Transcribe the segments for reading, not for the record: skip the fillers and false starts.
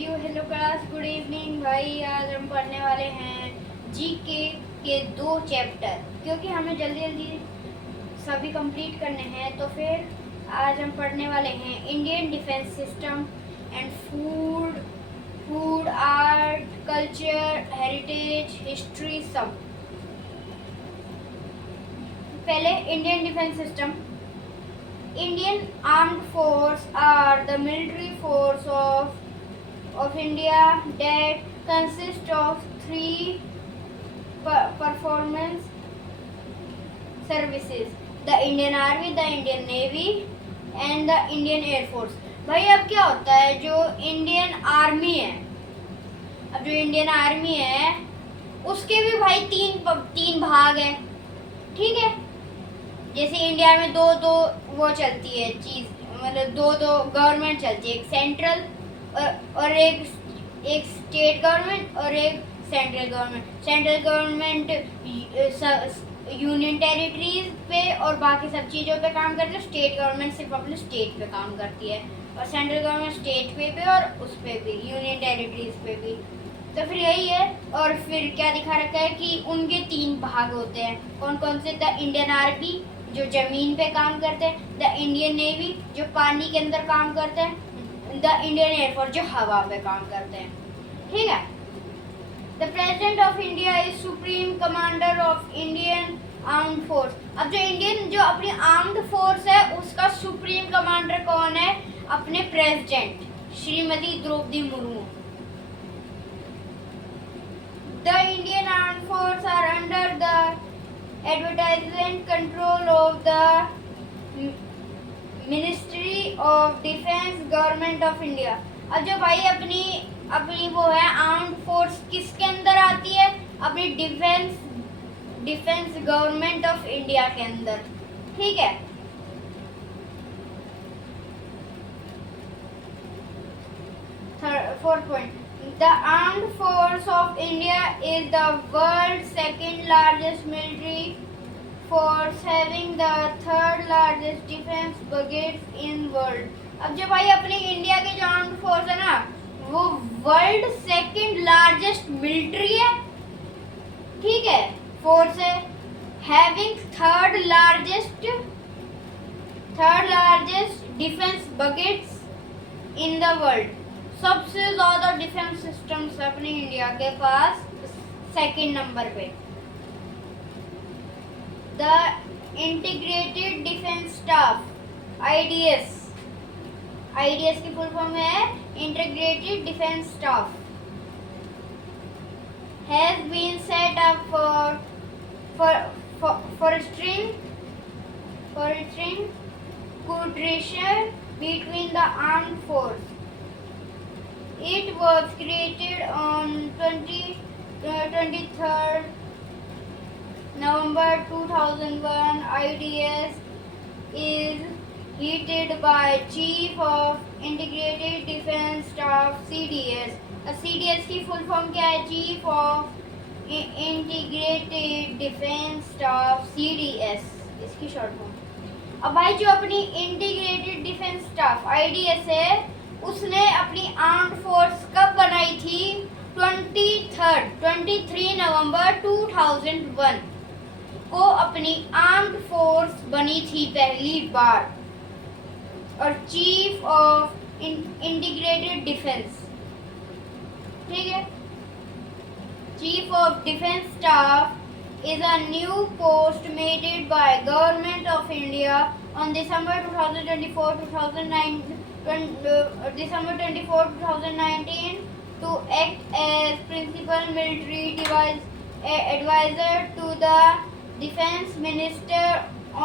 You hello class good evening भाई। आज हम पढ़ने वाले हैं जीके के 2 चैप्टर, क्योंकि हमें जल्दी जल्दी सभी कंप्लीट करने हैं। तो फिर आज हम पढ़ने वाले हैं Indian defence system and food art culture heritage history सब। पहले Indian defence system. Indian armed force are the military force of India that consist of 3 performance services: the Indian Army, the Indian Navy and the Indian Air Force। भाई अब क्या होता है, जो Indian army है, अब जो इंडियन आर्मी है उसके भी भाई तीन भाग है, ठीक है। जैसे इंडिया में दो वो चलती है चीज, मतलब दो गवर्नमेंट चलती है, एक सेंट्रल और एक स्टेट गवर्नमेंट और एक central government. Central government union territories पे और बाकी सब चीज़ों पे काम करती है। स्टेट गवर्नमेंट सिर्फ अपने स्टेट पे काम करती है, और सेंट्रल गवर्नमेंट स्टेट पे और उस पे भी, यूनियन टेरिटरीज पे भी। तो फिर यही है। और फिर क्या दिखा रखा है कि उनके 3 भाग होते हैं। कौन कौन से? द इंडियन आर्मी जो जमीन पे काम करते हैं, द इंडियन नेवी जो पानी के अंदर काम करते हैं, द इंडियन एयरफोर्स जो हवा पे काम करते हैं, ठीक है। The president of India is supreme commander of Indian armed force. अब जो अपनी आर्म्ड फोर्स है उसका सुप्रीम कमांडर कौन है? अपने president Shrimati Droupadi Murmu. The Indian armed force are under the advertisement control of the Ministry of Defence Government of India। अब जो भाई अपनी वो है आर्म्ड फोर्स किसके अंदर आती है? अपनी डिफेंस गवर्नमेंट ऑफ इंडिया के अंदर, ठीक है। Fourth point, the armed force of India is the world's second largest military force, having the third largest defense brigades in world। अब जो भाई अपने इंडिया के जो आर्म्ड फोर्स है ना, वो वर्ल्ड सेकंड लार्जेस्ट मिलिट्री है, ठीक है, फोर्स है। Having third largest defence brigades in the world. सबसे ज्यादा डिफेंस सिस्टम्स अपने इंडिया के पास सेकंड नंबर पे। The integrated defence staff IDS की फुल फॉर्म है integrated defence staff, has been set up for string coordination between the armed force। It was created on 23rd November 2001। IDS is headed by Chief of Integrated Defence Staff CDS। CDS की full form क्या है? Chief of Integrated Defence Staff CDS इसकी short form. अब भाई जो अपनी integrated defence staff IDS है, उसने अपनी आर्म्ड फोर्स कब बनाई थी? 23 नवंबर 2001 को अपनी आर्म्ड फोर्स बनी थी पहली बार। और चीफ ऑफ इंटीग्रेटेड डिफेंस, ठीक है, chief of defence staff is a new post made by Government of India on December 24, 2019 to act as principal military advisor to the Defence Minister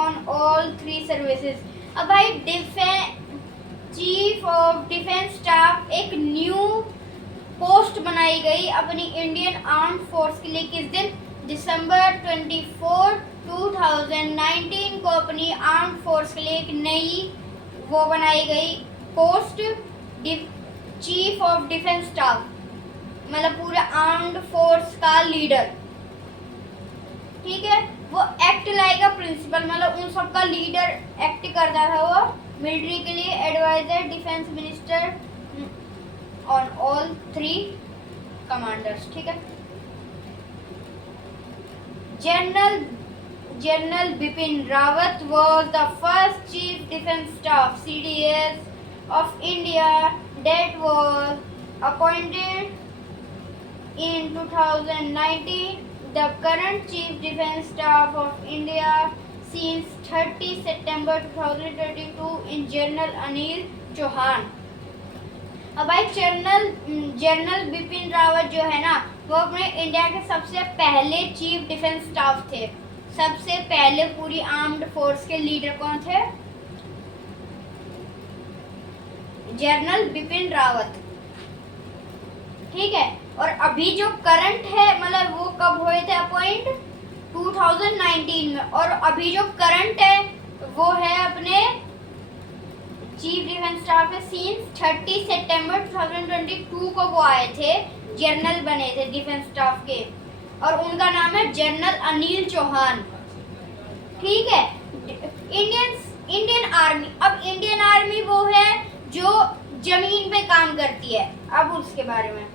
on all 3 services। अब भाई chief of defence staff एक new post बनाई गई अपनी Indian armed force के लिए। किस दिन? दिसंबर 24, 2019 को अपनी आर्म्ड फोर्स के लिए एक नई वो बनाई गई post, chief of defence staff, मतलब पूरे आर्म्ड फोर्स का लीडर, ठीक है। वो एक्ट लाएगा प्रिंसिपल, मतलब उन सब का लीडर एक्ट करता था वो मिलिट्री के लिए, adviser defence minister on all three commanders. ठीक है. General Bipin Rawat was the first Chief Defence Staff (CDS) of India that was appointed in 2019. The current Chief Defence Staff of India since 30 September 2022 in General Anil Chauhan. अब भाई general Bipin Rawat जो है ना, वो अपने India के सबसे पहले चीफ डिफेंस स्टाफ थे. सबसे पहले पूरी आर्म्ड फोर्स के लीडर कौन थे? जनरल बिपिन रावत. ठीक है. और अभी जो करंट है, मतलब वो कब हुए थे अपॉइंट? 2019 में. और अभी जो करंट है वो है अपने चीफ डिफेंस स्टाफ है सिंस 30 सितंबर 2022 को वो आए थे, जनरल बने थे डिफेंस स्टाफ के. और उनका नाम है जनरल अनिल चौहान. ठीक है. Indian army. अब इंडियन आर्मी वो है जो जमीन पे काम करती है. अब उसके बारे में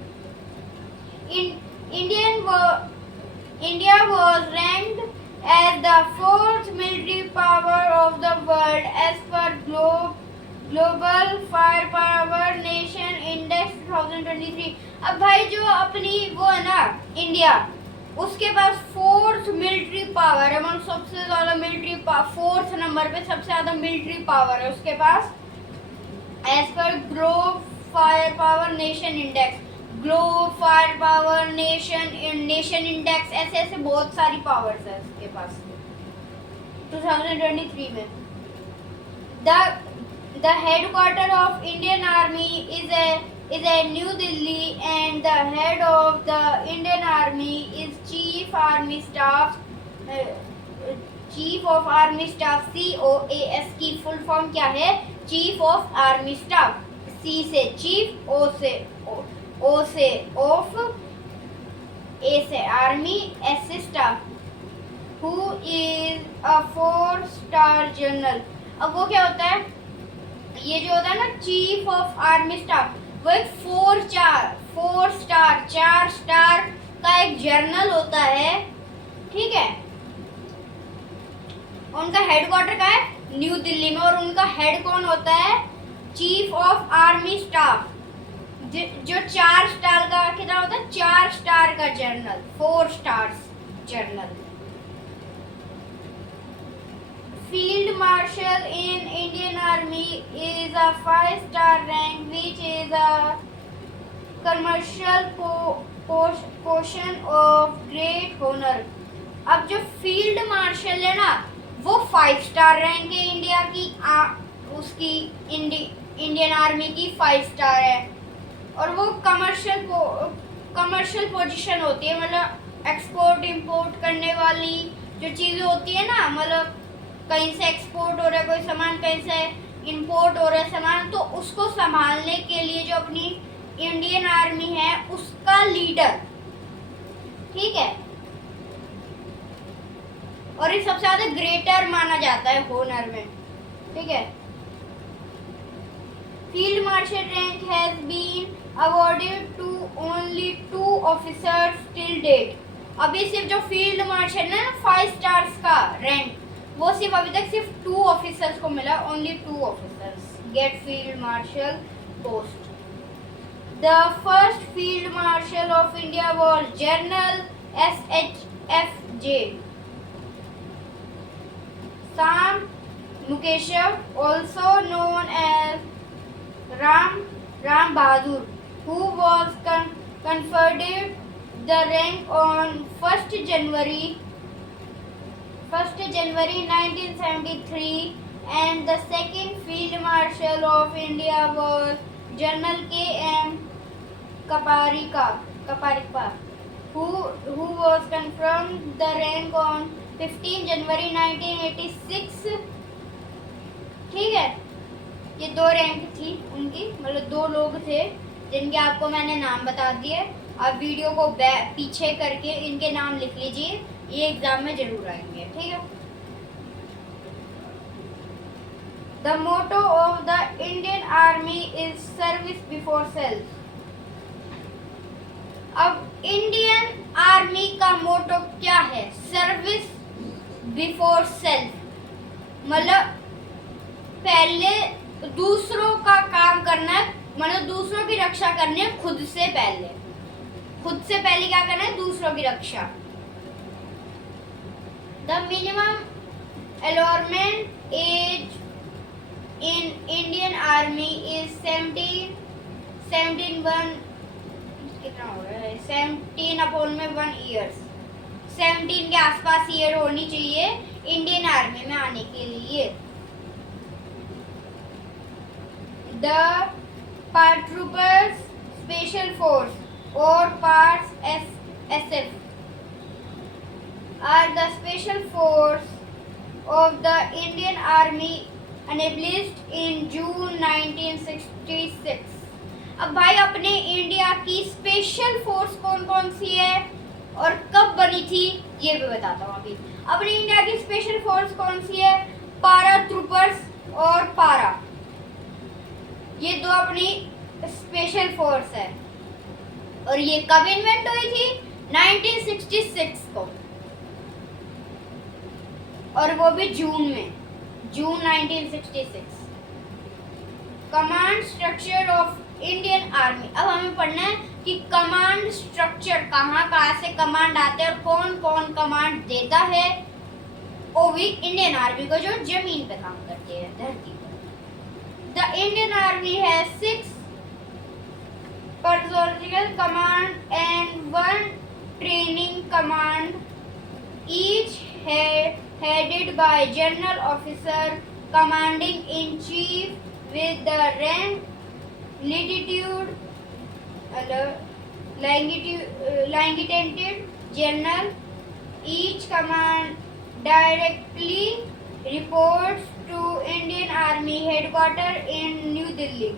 India was ranked as the fourth military power of the world as per Global Firepower Nation Index 2023. अब भाई जो अपनी वो है ना इंडिया, उसके पास फोर्थ मिलिट्री पावर है. मतलब सबसे ज्यादा मिलिट्री पावर, फोर्थ नंबर पे सबसे ज्यादा मिलिट्री पावर है उसके पास एज पर globe fire power nation index. Globe fire power nation index, ऐसे ऐसे बहुत सारी पावर्स है उसके पास 2023 में. The headquarter of Indian Army is at New Delhi, and the head of the Indian Army is Chief of Army Staff. COAS की full form क्या है? Chief of army staff. C से चीफ, O से of, A से army, S से staff. Who is a 4-star general. अब वो क्या होता है? ये जो होता है ना चीफ ऑफ आर्मी स्टाफ, वो एक 4 स्टार 4 स्टार का एक जनरल होता है. ठीक है. उनका हेडक्वार्टर का है न्यू दिल्ली में. और उनका हेड कौन होता है? Chief of army staff. जो 4 स्टार का कितना होता है? 4 स्टार का general, 4 stars general. Field Marshal in Indian Army is a 5-star rank, which is a commercial portion of great honor. अब जो फील्ड मार्शल है ना, वो 5 स्टार रैंक है इंडिया की. उसकी इंडियन आर्मी की 5 स्टार है. और वो कमर्शियल पोजीशन होती है. मतलब एक्सपोर्ट इंपोर्ट करने वाली जो चीज़ें होती है ना, मतलब कहीं से एक्सपोर्ट हो रहा है कोई सामान, कहीं से इंपोर्ट हो रहा है सामान, तो उसको संभालने के लिए जो अपनी इंडियन आर्मी है उसका लीडर. ठीक है. और ये सबसे ज्यादा ग्रेटर माना जाता है होनर में. ठीक है. Field marshal rank has been awarded to only 2 officers till date. अभी सिर्फ जो फील्ड मार्शल है ना 5 स्टार्स का रैंक, वो सिर्फ अभी तक सिर्फ 2 ऑफिसर्स को मिला. Only 2 officers get field marshal post. The first field marshal of India was general SHFJ Sam Mukeshov, also known as Ram Bahadur, who was conferred the rank on 1st January 1973, and the second Field Marshal of India was General K.M. Kaparikpa, who was confirmed the rank on 15 January 1986. ठीक है. ये 2 rank थी उनकी, मतलब 2 लोग थे जिनके आपको मैंने नाम बता दिए. आप वीडियो को पीछे करके इनके नाम लिख लीजिए, ये एग्जाम में जरूर आएंगे. ठीक है. The motto of the Indian Army is service before self. का मोटो क्या है? सर्विस बिफोर सेल्फ, मतलब पहले दूसरों का काम करना है, मतलब दूसरों की रक्षा करनी है खुद से पहले। खुद से पहले क्या करना है? दूसरों की रक्षा। The minimum enrolment age in Indian army is 17/1 years. 17 के आसपास ईयर होनी चाहिए इंडियन आर्मी में आने के लिए। द पैराट्रूपर्स स्पेशल फोर्स और parts SF are the special force of the Indian Army established in June 1966। अब भाई अपने इंडिया की स्पेशल फोर्स कौन कौन सी है और कब बनी थी ये भी बताता हूँ अभी। अपनी इंडिया की स्पेशल फोर्स कौन सी है? पारा ट्रूपर्स और पारा, ये दो अपनी स्पेशल फोर्स है। और ये कब इन्वेंट हुई थी? 1966 को, और वो भी जून में, जून 1966। Command structure of Indian army. अब हमें पढ़ना है कि कमांड स्ट्रक्चर कहाँ से कमांड आते हैं और कौन कौन कमांड देता है, वो भी इंडियन आर्मी को जो जमीन पे काम करती है, धरती पर। द इंडियन आर्मी है 6 personnel command and 1 training command, each headed by general officer commanding in chief with the rank, lieutenant general. Each command directly reports to Indian Army headquarters in New Delhi।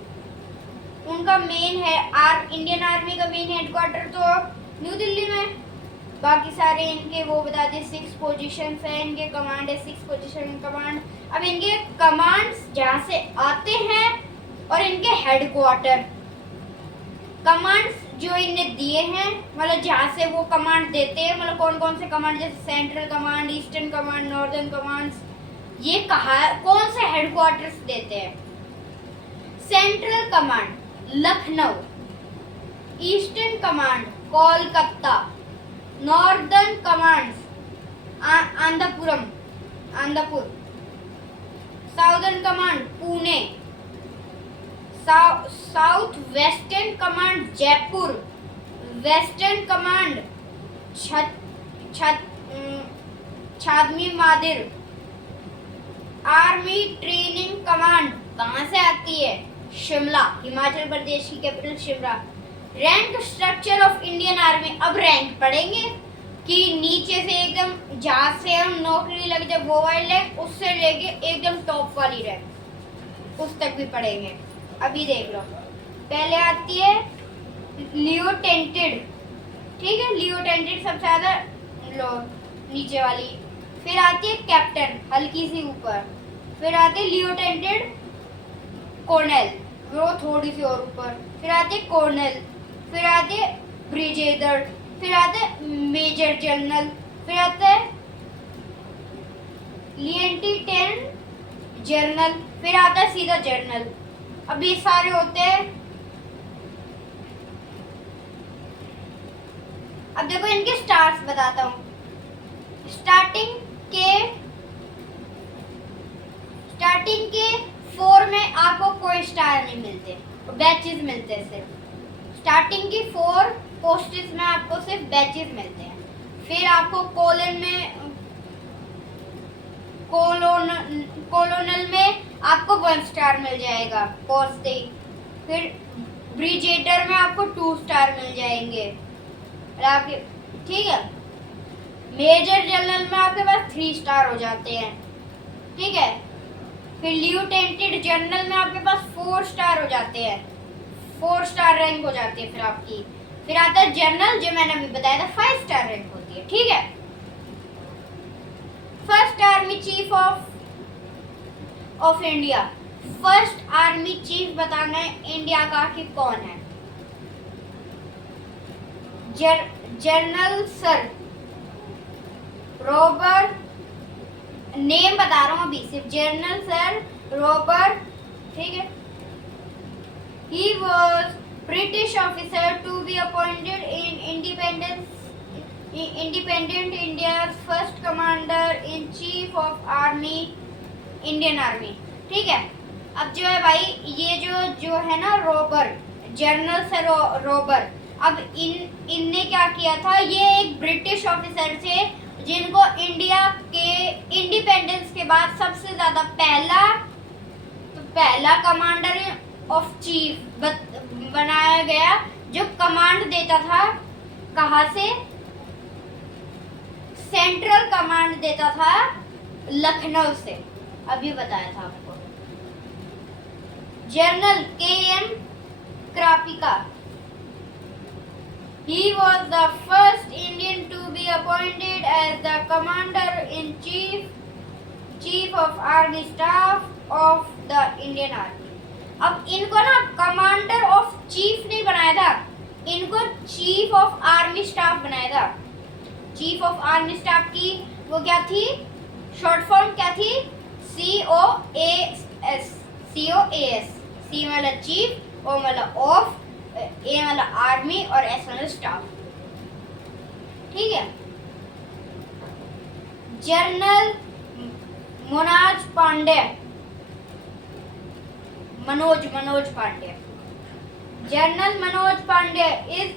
उनका main है Indian army का main headquarter तो new Delhi में। बाकी सारे इनके वो बता दें 6 पोजीशन है, इनके कमांड है 6 पोजीशन कमांड। अब इनके कमांड्स जहाँ से आते हैं और इनके हेडक्वार्टर, कमांड्स जो इन्हें दिए हैं, मतलब जहाँ से वो कमांड देते हैं, मतलब कौन कौन से कमांड, जैसे central command, eastern command, northern commands, ये कौन से हेडक्वार्टर्स देते हैं? Central command Lucknow, eastern command Kolkata, northern command आंध्रपुर, southern command Pune, south western command Jaipur, western command छादमी मादिर। आर्मी ट्रेनिंग कमांड कहाँ से आती है? शिमला, हिमाचल प्रदेश की capital Shimla. Rank structure of Indian army. अब रैंक पढ़ेंगे कि नीचे से एकदम जहाँ से हम नौकरी लग जाए वो वाली रैंक, उससे लेके एकदम टॉप वाली रैंक, उस तक भी पढ़ेंगे। अभी देख लो, पहले आती है लियोटेंटेड, ठीक है, लियोटेंटेड सबसे ज़्यादा लो नीचे वाली। फिर आती है कैप्टन, हल्की सी ऊपर। फिर आती है लियोटेंटेड कर्नल, वो थोड़ी सी और ऊपर। फिर आते कर्नल, फिर आते ब्रिगेडियर, फिर आते मेजर जनरल, फिर आता है लेफ्टिनेंट जनरल, फिर आता है सीधा जनरल। अब ये सारे होते हैं। अब देखो इनके स्टार्स बताता हूँ। स्टार्टिंग के 4 में आपको कोई स्टार नहीं मिलते, बैचेस मिलते हैं सिर्फ। स्टार्टिंग की 4 पोस्ट्स में आपको सिर्फ बैचेस मिलते हैं। फिर आपको कोलोनल में आपको 1 स्टार मिल जाएगा पोस्ट से। फिर ब्रिगेडियर में आपको 2 स्टार मिल जाएंगे, ठीक है। मेजर जनरल में आपके पास 3 स्टार हो जाते हैं, ठीक है। फिर लिeutenant जनरल में आपके पास 4 स्टार हो जाते हैं, 4 स्टार रैंक हो जाती है फिर आपकी। फिर आता है जनरल, जो मैंने अभी बताया था 5 स्टार रैंक होती है, ठीक है। First army chief of India. First army chief बताना है इंडिया का कि कौन है। जनरल सर रॉबर्ट, नेम बता रहा हूँ अभी सिर्फ, जनरल सर रॉबर्ट, ठीक है। He was British officer to be appointed in independent India first commander in chief of army, Indian army, ठीक है। अब जो है भाई ये जो है ना रॉबर्ट, जनरल सर रॉबर्ट, अब इनने क्या किया था, ये एक ब्रिटिश ऑफिसर थे जिनको इंडिया के इंडिपेंडेंस के बाद सबसे ज्यादा पहला कमांडर ऑफ चीफ बनाया गया, जो कमांड देता था कहाँ से, सेंट्रल कमांड देता था लखनऊ से, अभी बताया था आपको। General KM Krapika, he was the first Indian to be appointed as the commander-in-chief of army staff of the Indian Army. अब इनको ना कमांडर ऑफ चीफ नहीं बनाया था, इनको चीफ ऑफ आर्मी स्टाफ बनाया था। चीफ ऑफ आर्मी स्टाफ की वो क्या थी, शॉर्ट फॉर्म क्या थी, COAS, C मतलब चीफ, O मतलब ऑफ, A मतलब आर्मी और S मतलब स्टाफ, ठीक है। General Manoj Pande, general Manoj Pande is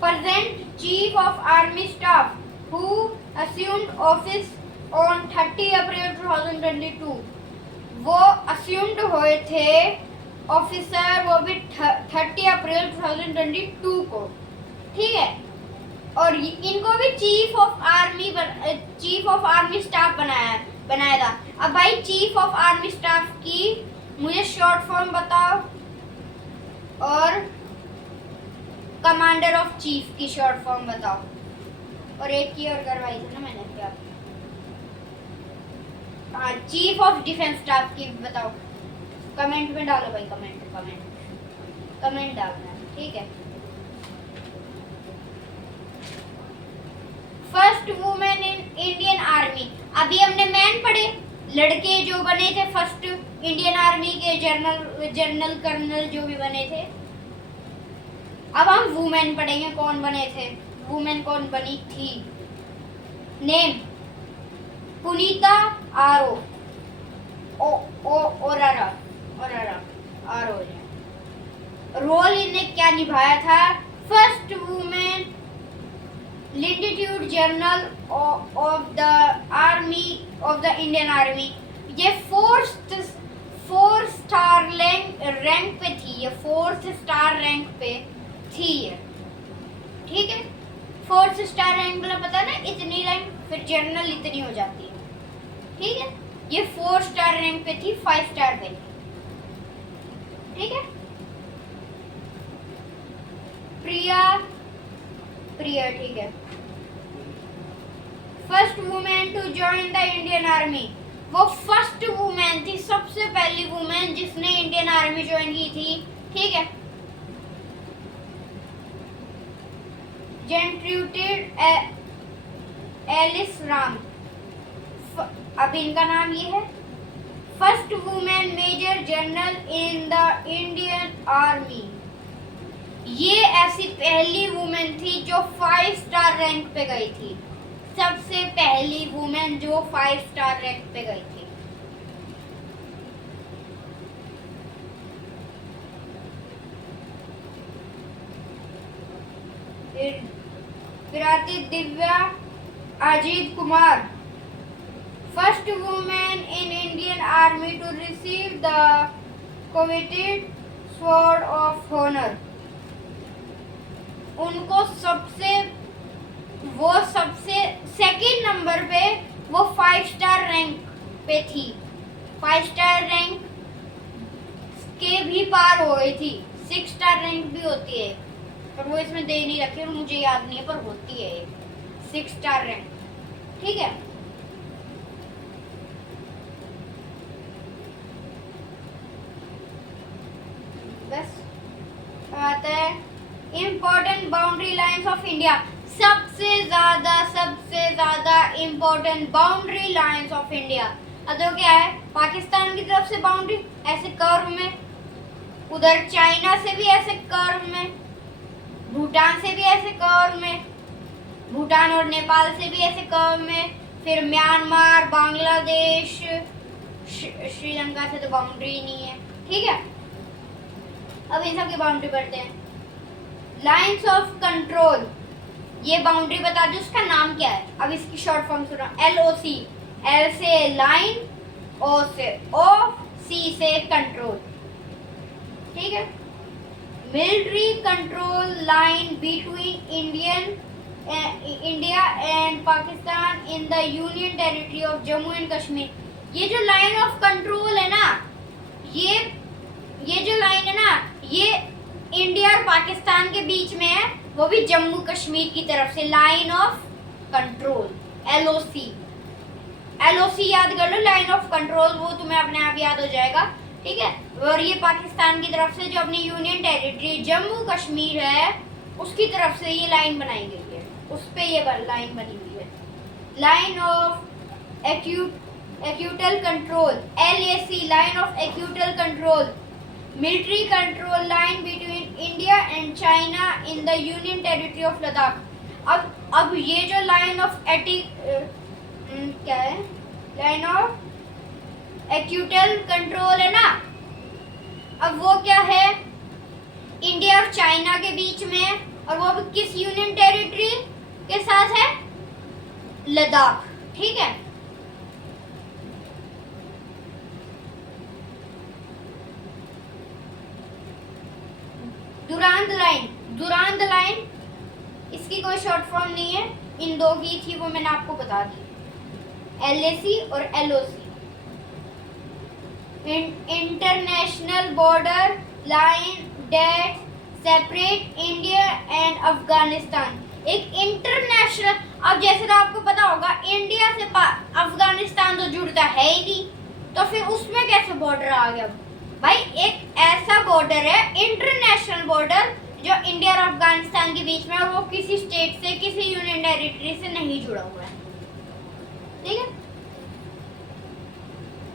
present chief of army staff who assumed office on 30 अप्रैल 2022। वो assumed हुए थे ऑफिसर, वो भी 30 अप्रैल 2022 को, ठीक है। और इनको भी चीफ ऑफ आर्मी स्टाफ बनाया था। अब भाई चीफ ऑफ आर्मी स्टाफ की मुझे शॉर्ट फॉर्म बताओ, और कमांडर ऑफ चीफ की शॉर्ट फॉर्म बताओ, और एक की और करवाई थी ना मैंने क्या, हाँ चीफ ऑफ डिफेंस स्टाफ की बताओ। कमेंट में डालो भाई, कमेंट डालना, ठीक है। First women in Indian army, अभी हमने मैन पढ़े, लड़के जो बने थे फर्स्ट इंडियन आर्मी के, जनरल कर्नल जो भी बने थे। अब हम वुमेन पढ़ेंगे, कौन बने थे, वुमेन कौन बनी थी। नेम पुनीता आरो, ओरारा आरो। रोल इन्हें क्या निभाया था, first women lieutenant general of the army of the Indian army. ये 4 स्टार रैंक पे थी, ये 4th स्टार रैंक पे थी ये, ठीक है। 4th स्टार रैंक मतलब पता ना, इतनी रैंक फिर जनरल इतनी हो जाती है, ठीक है। ये 4 स्टार रैंक पे थी, 5 स्टार पे थी, ठीक है। प्रिया, ठीक है। First women to join the Indian army, वो फर्स्ट वुमेन थी, सबसे पहली वुमेन जिसने इंडियन आर्मी ज्वाइन की थी, ठीक है। जेंट्रूटेड एलिस राम, अब इनका नाम ये है, first women major general in the Indian army. ये ऐसी पहली वुमेन थी जो 5 स्टार रैंक पे गई थी, सबसे पहली वुमेन जो 5 स्टार रैंक पे गई थी। फिर आती Divya Ajith Kumar, first women in Indian army to receive the coveted sword of honour. उनको सबसे सेकंड नंबर पे वो 5 स्टार रैंक पे थी, 5 स्टार रैंक के भी पार हो गई थी, 6 स्टार रैंक भी होती है, पर वो इसमें दे नहीं रखी और मुझे याद नहीं है, पर होती है 6 स्टार रैंक, ठीक है। बस आता है important boundary lines of India. सबसे ज्यादा important boundary lines of India. अब तो क्या है, पाकिस्तान की तरफ से बाउंड्री ऐसे कर्व में, उधर चाइना से भी ऐसे कर्व में, भूटान से भी ऐसे कर्व में, भूटान और नेपाल से भी ऐसे कर्व में, फिर म्यांमार, बांग्लादेश, श्रीलंका से तो बाउंड्री ही नहीं है। ठीक है, अब इन सब की बाउंड्री पढ़ते हैं। लाइंस ऑफ कंट्रोल, ये बाउंड्री बता दो उसका नाम क्या है। अब इसकी शॉर्ट फॉर्म सुनो, LOC, L से लाइन, O से ऑफ, C से कंट्रोल। ठीक है, military control line between India and Pakistan in the union territory of Jammu and Kashmir. ये जो लाइन ऑफ कंट्रोल है ना, ये जो लाइन है ना, ये इंडिया और पाकिस्तान के बीच में है, वो भी जम्मू कश्मीर की तरफ से। लाइन ऑफ कंट्रोल, LOC याद कर लो, लाइन ऑफ कंट्रोल, वो तुम्हें अपने आप याद हो जाएगा। ठीक है, और ये पाकिस्तान की तरफ से जो अपनी यूनियन टेरिटरी जम्मू कश्मीर है उसकी तरफ से ये लाइन बनाई गई है, उस पे ये लाइन बनी हुई है। Line of acquittal control, LAC, line of acquittal control, military control line between India and China in the union territory of Ladakh. अब ये जो लाइन ऑफ क्या है, लाइन ऑफ एक्यूटल कंट्रोल है ना, अब वो क्या है, इंडिया और चाइना के बीच में है, और वो अब किस यूनियन टेरिटरी के साथ है, लद्दाख। ठीक है, दुरांद लाइन, इसकी कोई शॉर्ट फॉर्म नहीं है, इन दो की थी, वो मैंने आपको बता दी, LAC और LOC। International border line that separate India and Afghanistan. एक इंटरनेशनल, अब जैसे तो आपको पता होगा इंडिया से अफगानिस्तान तो जुड़ता है ही नहीं, तो फिर उसमें कैसे बॉर्डर आ गया भाई। एक ऐसा बॉर्डर है, इंटरनेशनल बॉर्डर, जो इंडिया और अफगानिस्तान के बीच में, और वो किसी स्टेट से, किसी यूनियन टेरिटरी से नहीं जुड़ा हुआ है। ठीक है,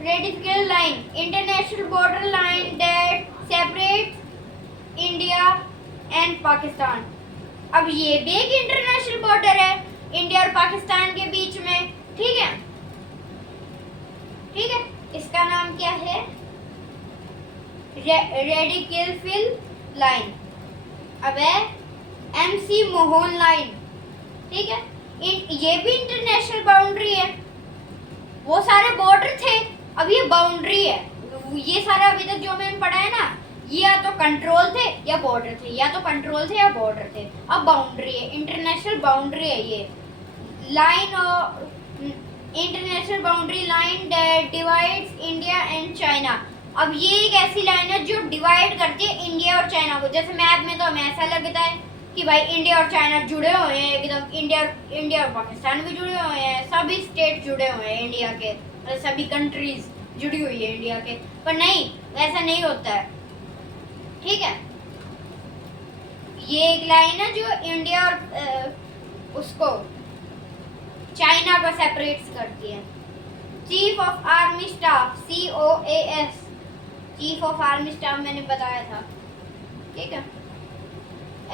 radical line, international border line that separate India and Pakistan. अब ये भी एक इंटरनेशनल बॉर्डर है इंडिया और पाकिस्तान के बीच में। ठीक है, ठीक है, इसका नाम क्या है, रेडिकल लाइन। अब है MC मोहन लाइन। ठीक है, ये भी इंटरनेशनल बाउंड्री है, वो सारे बॉर्डर थे, अब ये बाउंड्री है। ये सारा अभी तक जो मैंने पढ़ा है ना, ये या तो कंट्रोल थे या बॉर्डर थे, या तो कंट्रोल थे या बॉर्डर थे, अब बाउंड्री है, इंटरनेशनल बाउंड्री है ये। Line of international boundary line that divides India and China. अब ये एक ऐसी लाइन है जो डिवाइड करती है इंडिया और चाइना को। जैसे मैप में तो हमें ऐसा लगता है कि भाई इंडिया और चाइना जुड़े हुए हैं एकदम, इंडिया और पाकिस्तान भी जुड़े हुए हैं, सभी स्टेट जुड़े हुए हैं इंडिया के, सभी कंट्रीज जुड़ी हुई है इंडिया के, पर नहीं, ऐसा नहीं होता है। ठीक है, ये एक लाइन है जो इंडिया और उसको चाइना को सेपरेट करती है। Chief of army staff, COAS, chief of army staff मैंने बताया था। ठीक है,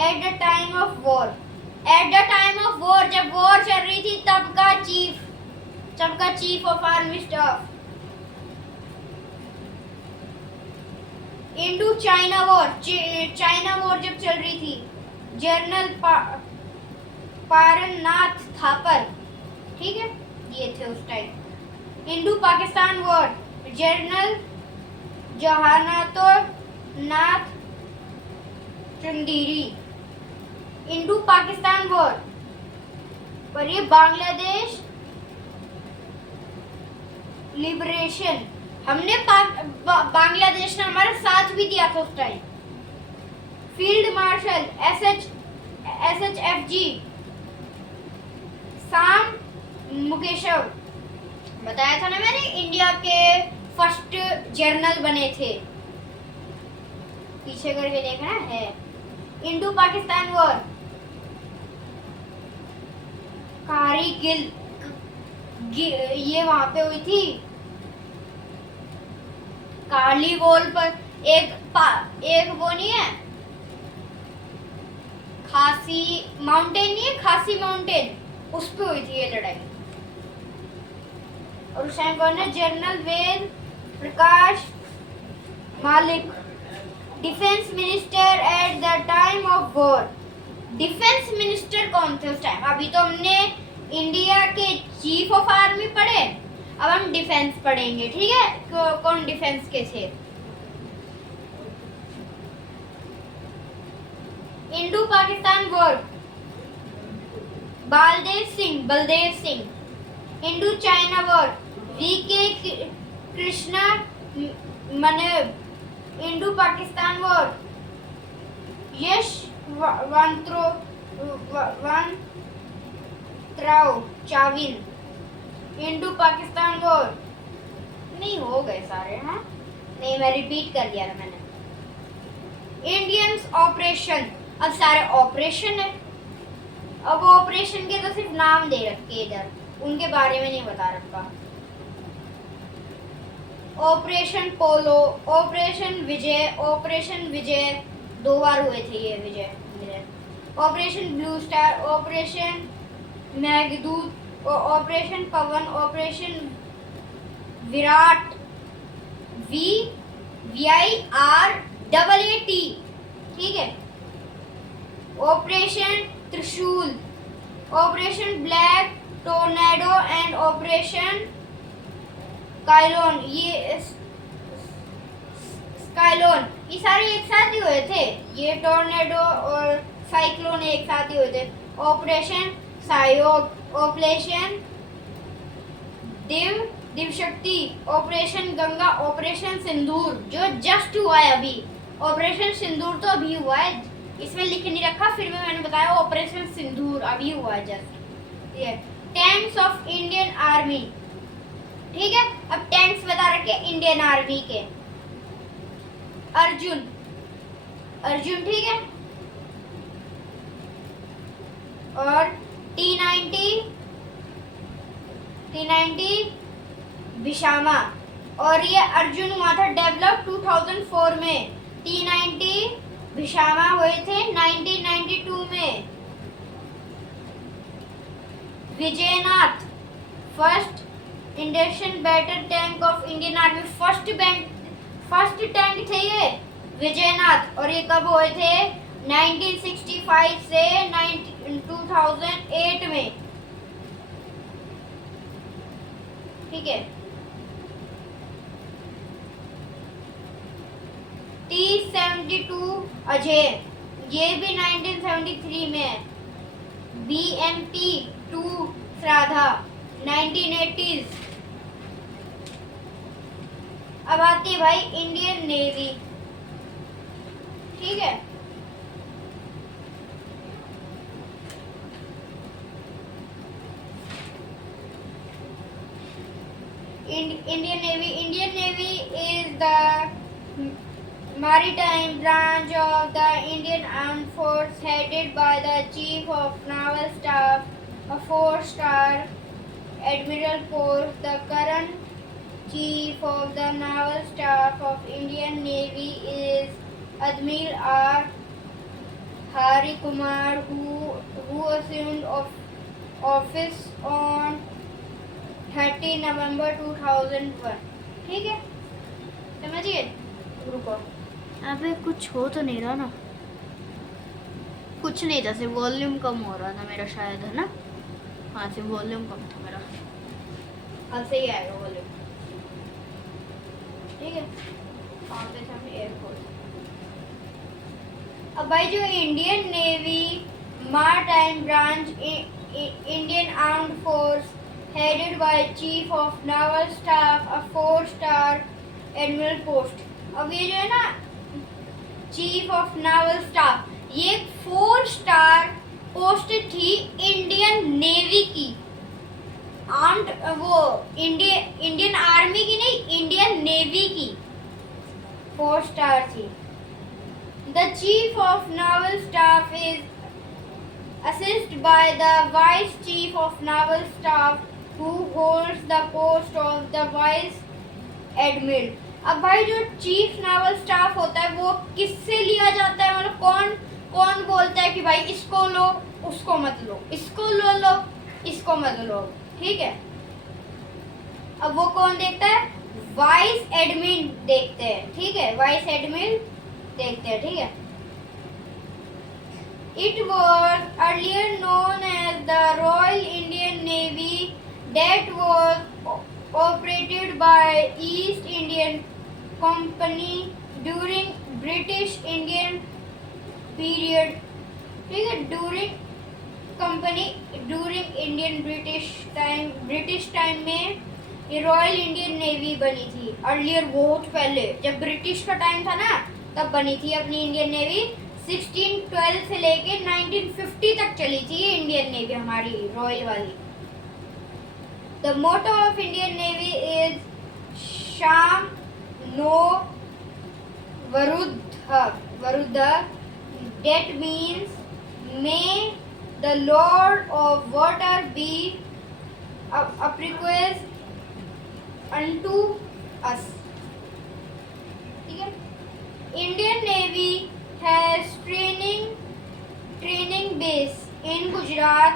at the time of war, जब वॉर चल रही थी तब का chief of army staff. Indo China war, China war जब चल रही थी, जनरल पारनाथ थापर। ठीक है, ये थे उस time. Indo Pakistan war, general जहानाथ चंदेरी। इंडो पाकिस्तान वॉर, पर ये बांग्लादेश लिबरेशन, हमने बांग्लादेश ने हमारा साथ भी दिया था उस टाइम। फील्ड मार्शल SHFG साम मुकेशव, बताया था ना मैंने, इंडिया के फर्स्ट जर्नल बने थे, पीछे करके देखना है। इंडो पाकिस्तान वॉर, ये वहां पे हुई थी कार्ली वॉल पर। एक वो नहीं है, खासी माउंटेन नहीं है, खासी माउंटेन, उस पे हुई थी ये लड़ाई। और उस टाइम कौन है? जनरल वेद प्रकाश मालिक, defence minister at the time of war. Defence minister कौन थे उस टाइम? अभी तो हमने इंडिया के चीफ ऑफ आर्मी पढ़े, अब हम डिफेंस पढ़ेंगे, ठीक है? कौन डिफेंस के थे? Indo Pakistan war Baldev Singh. Indo China war V K Krishna Menon. Indo Pakistan war Yashwantrao Chavan. Indo Pakistan war नहीं, हो गए सारे। हाँ नहीं, मैं रिपीट कर दिया था मैंने। इंडियंस ऑपरेशन, अब सारे ऑपरेशन है। अब ऑपरेशन के तो सिर्फ नाम दे रखे इधर, उनके बारे में नहीं बता रखा। ऑपरेशन पोलो, ऑपरेशन विजय 2 बार हुए थे ये विजय। Operation blue star, operation Meghdoot, operation Pawan, operation Virat VIRAAT, ठीक है? Operation Trishul, operation black tornado and operation Skylon. ये सारे एक साथ ही हुए थे, ये टोर्नेडो और साइक्लोन एक साथ ही हुए थे। ऑपरेशन सहयोग, ऑपरेशन दिव शक्ति, ऑपरेशन गंगा, ऑपरेशन सिंदूर जो जस्ट हुआ है अभी। ऑपरेशन सिंदूर तो अभी हुआ है, इसमें लिख नहीं रखा, फिर भी मैंने बताया ऑपरेशन सिंदूर अभी हुआ है जस्ट। ये टैंक्स ऑफ इंडियन आर्मी, ठीक है? अब टैंक्स बता रखे इंडियन आर्मी के। अर्जुन, ठीक है? और T90 विशामा। और ये अर्जुन हुआ था डेवलप 2004 में। T90 विशामा हुए थे 1992 में। Vijaynath first induction battle tank of Indian army, first tank थे ये विजयनाथ। और ये कब हुए थे? 1965 से 2008 में, ठीक है? T72 अजय, ये भी 1973 में है। BMP-2 श्राद्धा 1980s। अब आती है भाई इंडियन नेवी, ठीक है? Indian Navy is the maritime branch of the Indian Armed Force headed by the Chief of Naval Staff, a 4-star admiral post. The current Chief of the Naval Staff of Indian Navy is Admiral R. Hari Kumar, who assumed office on 30 नवंबर 2001, ठीक है? समझिए। रुको, अबे कुछ हो तो नहीं रहा ना? कुछ नहीं, जैसे वॉल्यूम कम हो रहा था मेरा शायद, है ना? हाँ से वॉल्यूम कम था मेरा, अब सही आएगा वॉल्यूम, ठीक है? एयरफोर्स। अब भाई जो Indian navy maritime branch Indian armed force headed by Chief of Naval Staff, a 4-star admiral post. अब ये जो है ना चीफ ऑफ नावल स्टाफ, ये 4-स्टार पोस्ट थी इंडियन नेवी की। आर्म्ड वो इंडियन आर्मी की नहीं, इंडियन नेवी की 4-स्टार थी। The chief of novel staff is assisted by the Vice Chief of Naval Staff, who holds the post of the Vice Admiral. अब भाई जो चीफ नावल स्टाफ होता है वो किससे लिया जाता है, मतलब कौन कौन बोलता है कि भाई इसको लो उसको मत लो, इसको लो इसको मत लो, ठीक है। अब वो कौन देखता है, वाइस एडमिन देखते हैं, ठीक है, वाइस एडमिन देखते हैं, ठीक है। It was earlier known as the Royal Indian Navy that was operated by East Indian Company during British Indian period, ठीक है, during Indian British time में ये रॉयल इंडियन नेवी बनी थी। अर्लियर बहुत पहले जब ब्रिटिश का टाइम था ना तब बनी थी अपनी इंडियन नेवी। 1612 से लेके 1950 तक चली थी इंडियन नेवी हमारी रॉयल वाली। The motto of Indian navy is शाम नो वरुद्ध, that means may the Lord of water be appropriate unto us, ठीक है। Indian navy has training base in Gujarat,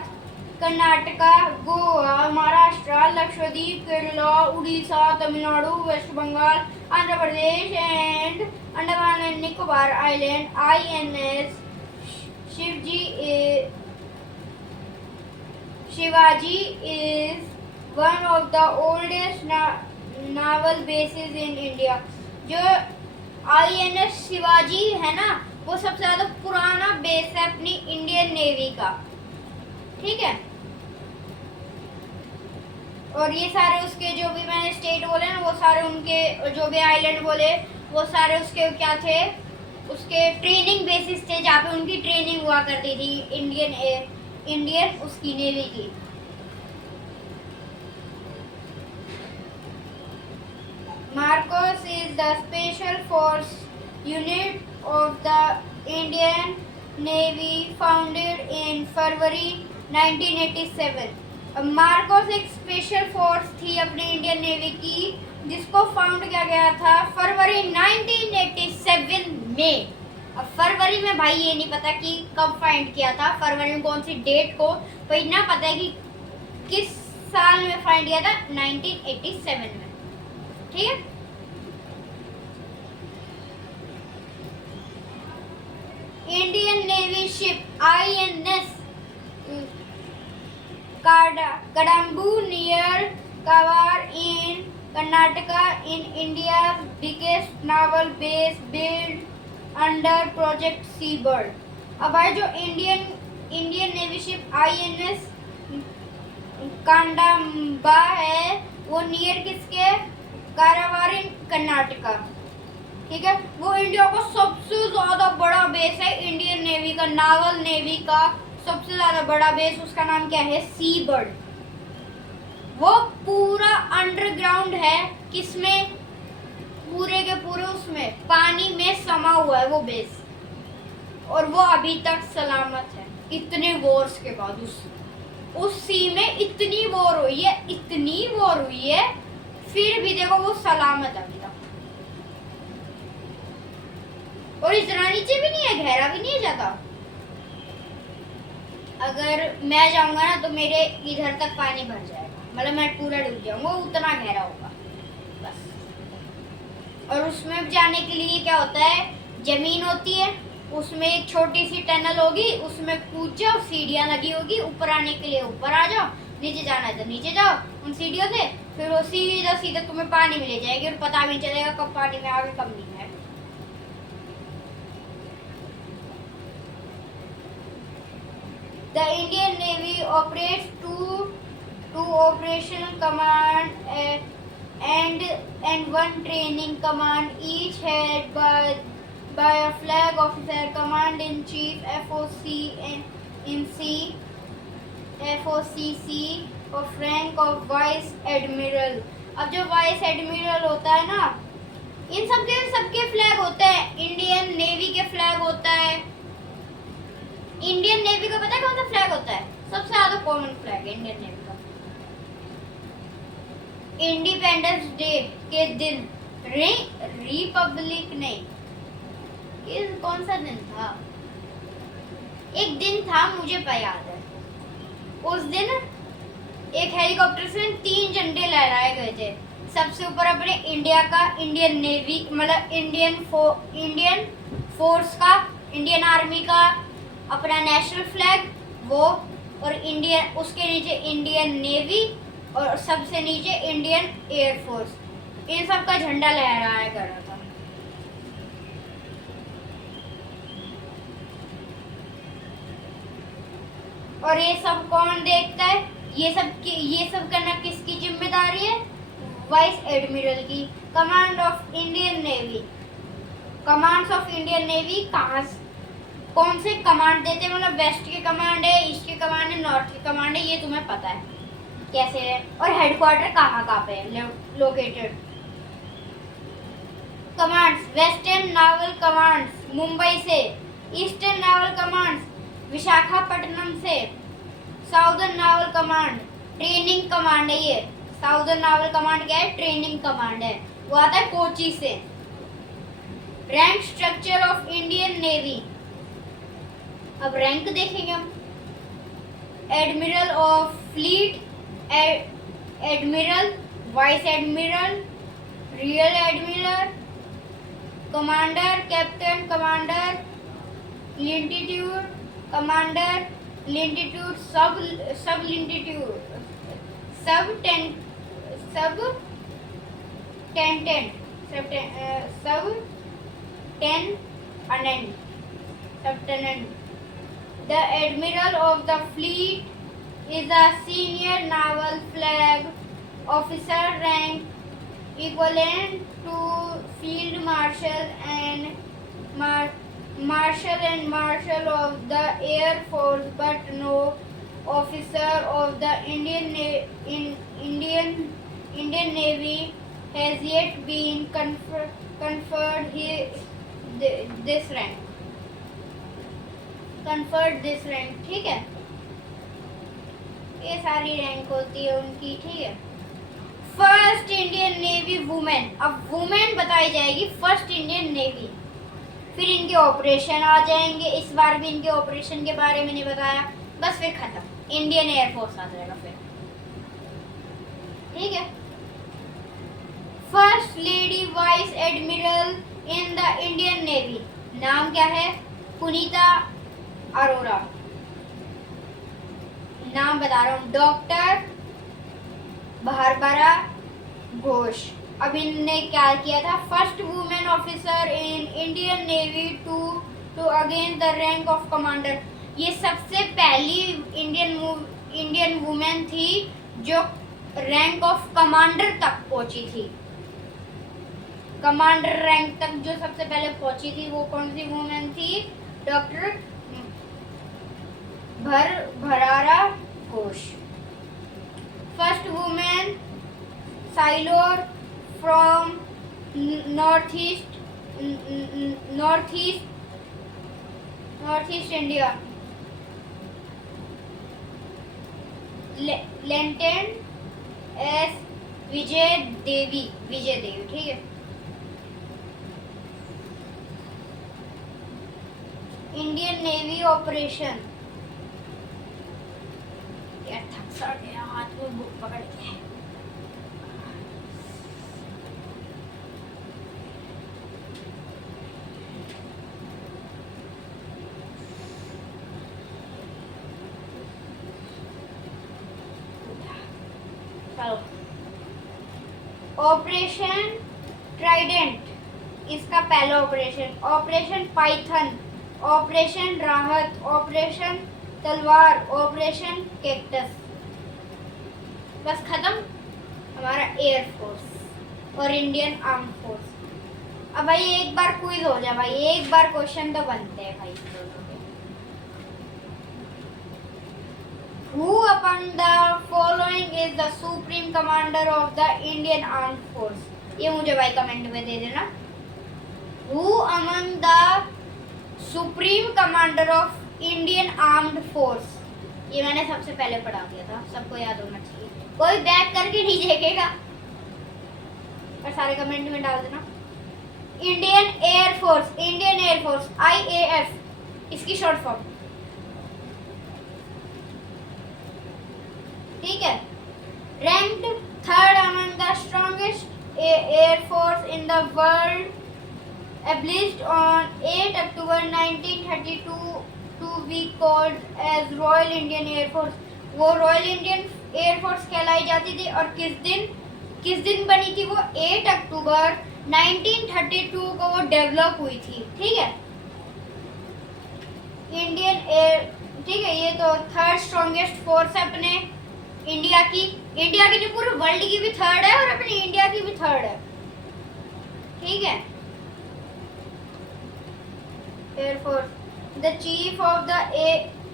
Karnataka, Goa, Maharashtra, Lakshadweep, Kerala, Odisha, Tamil Nadu, West Bengal, Andhra Pradesh and Andaman and Nicobar Island. INS Shivaji is one of the oldest naval bases in India. जो INS Shivaji है ना वो सबसे ज्यादा पुराना base है अपनी Indian navy का, ठीक है। और ये सारे उसके जो भी मैंने स्टेट बोले ना वो सारे उनके जो भी आइलैंड बोले वो सारे उसके क्या थे, उसके ट्रेनिंग बेसिस थे जहाँ पे उनकी ट्रेनिंग हुआ करती थी इंडियन उसकी नेवी की। Marcos is the special force unit of the Indian Navy founded in February 1987. Marcos एक स्पेशल फोर्स थी अपनी इंडियन नेवी की जिसको फाउंड किया गया था फरवरी 1987 में। अब फरवरी में भाई ये नहीं पता कि कब फाइंड किया था, फरवरी में कौन सी डेट को, पर इतना पता है कि किस साल में फाइंड किया था, 1987 में, ठीक है। Indian navy ship INS Kadamboo near Kavar in Karnataka in India's biggest naval base built under Project Seabird. अब भाई जो इंडियन नेवी शिप INS कांडाम्बा है वो नियर किसके, कारावार इन कर्नाटका, ठीक है। वो इंडिया का सबसे ज्यादा बड़ा बेस है इंडियन नेवी का, नावल नेवी का सबसे ज्यादा बड़ा बेस, उसका नाम क्या है, सी बर्ड। वो पूरा अंडरग्राउंड है, किसमें, पूरे के पूरे उसमें पानी में समा हुआ है वो बेस, और वो अभी तक सलामत है इतने वॉर्स के बाद। उस सी में इतनी वॉर हुई है फिर भी देखो वो सलामत है अभी तक, और इतना नीचे भी नहीं है, गहरा भी नहीं है ज्यादा। अगर मैं जाऊंगा ना तो मेरे इधर तक पानी भर जाएगा, मतलब मैं पूरा डूब जाऊंगा, उतना गहरा होगा बस। और उसमें जाने के लिए क्या होता है, जमीन होती है, उसमें एक छोटी सी टनल होगी, उसमें कूद जाओ, सीढ़ियाँ लगी होगी, ऊपर आने के लिए ऊपर आ जाओ, नीचे जाना है तो नीचे जाओ उन सीढ़ियों से, फिर वो सीधा तुम्हें पानी में ले जाएगी और पता भी नहीं चलेगा कब पानी में आगे कब नहीं है। The Indian Navy operates two operational command and one training command, each headed by a flag officer, command in chief FOCC of rank of vice admiral। अब जो वाइस एडमिरल होता है ना, इन सबके फ्लैग होते हैं, इंडियन नेवी के flag होता है, इंडियन नेवी का पता है कौन सा फ्लैग होता है? सबसे ज्यादा कॉमन फ्लैग है इंडियन नेवी का। इंडिपेंडेंस डे के दिन रिपब्लिक नहीं, कौन सा दिन था? एक दिन था, मुझे याद है। उस दिन एक हेलीकॉप्टर से 3 झंडे लहराए गए थे। सबसे ऊपर अपने इंडिया का, इंडियन नेवी मतलब इंडियन फोर्स का, इंडियन आर्मी का अपना नेशनल फ्लैग वो, और इंडियन उसके नीचे इंडियन नेवी, और सबसे नीचे इंडियन एयर फोर्स। इन सब का झंडा लहराया कर रहा था। और ये सब कौन देखता है? ये सब करना किसकी जिम्मेदारी है? वाइस एडमिरल की। Command of Indian navy, commands of Indian navy कौन से कमांड देते हैं? मतलब वेस्ट के कमांड है, ईस्ट के कमांड है, नॉर्थ के कमांड है, ये तुम्हें पता है कैसे है। और हेडक्वार्टर कहाँ पे है located? Commands, western novel commands Mumbai से, ईस्टर्न नावल कमांड्स विशाखापट्टनम से, southern novel command training command है ये। साउदर्न नावल कमांड क्या है? ट्रेनिंग कमांड है, वो आता है कोची से। Rank structure of Indian navy, अब रैंक देखेंगे हम। Admiral of fleet, admiral, vice admiral, real admiral, commander, captain, commander, lieutenant commander, lieutenant, sub lieutenant, sub lieutenant, sub lieutenant, sub lieutenant, sub lieutenant. The admiral of the fleet is a senior naval flag officer rank equivalent to field marshal and marshal of the air force, but no officer of the Indian Navy has yet been conferred this rank. Conferred this rank, ठीक है। ये सारी rank होती है उनकी, ठीक है। First Indian navy women, अब वुमेन बताई जाएगी फर्स्ट इंडियन नेवी। फिर इनके ऑपरेशन आ जाएंगे, इस बार भी इनके ऑपरेशन के बारे में नहीं बताया, बस फिर खत्म। इंडियन एयरफोर्स आ जाएगा फिर, ठीक है। First lady vice admiral in the Indian navy, नाम क्या है? पुनीता अरोरा। नाम बता रहा हूँ, डॉक्टर बारबरा घोष। अब इनने क्या किया था? First women officer in Indian navy to again the rank of commander. ये सबसे पहली इंडियन वुमेन थी जो रैंक ऑफ कमांडर तक पहुंची थी। कमांडर रैंक तक जो सबसे पहले पहुंची थी वो कौन सी वुमेन थी? Doctor Bharara Ghosh. First women sailor from north east India, lieutenant S Vijay Devi, ठीक है। इंडियन नेवी ऑपरेशन, यार थक सा गया, हाथ में बुक पकड़ के। ऑपरेशन ट्राइडेंट, इसका पहला operation. Operation Python, operation Rahat, operation तलवार, ऑपरेशन कैक्टस। बस खत्म हमारा एयर फोर्स और इंडियन आर्म फोर्स। अब भाई एक बार क्विज हो जाए भाई, एक बार क्वेश्चन तो बनते हैं भाई। Who among the following is the supreme commander of the Indian Armed Force? ये मुझे भाई कमेंट में दे देना। Who among the supreme commander of Indian armed force. ये मैंने सबसे पहले पढ़ा दिया था, सबको याद होना चाहिए। कोई बैक करके नहीं देखेगा और सारे कमेंट में डाल देना। Indian air force, Indian air force IAF, इसकी शॉर्ट फॉर्म। ठीक है। Ranked third among the strongest air force in the world, established on 8 October 1932 to be called as Royal Indian Air Force। वो रॉयल इंडियन एयरफोर्स कहलाई जाती थी। और किस दिन बनी थी वो? 8 अक्टूबर 1932 को वो डेवलप हुई थी। ठीक है। इंडियन एयर, ठीक है, ये तो थर्ड स्ट्रॉन्गेस्ट फोर्स है अपने इंडिया की जो पूरे वर्ल्ड की भी थर्ड है और अपने इंडिया की भी थर्ड है। ठीक है। Air Force, the Chief of the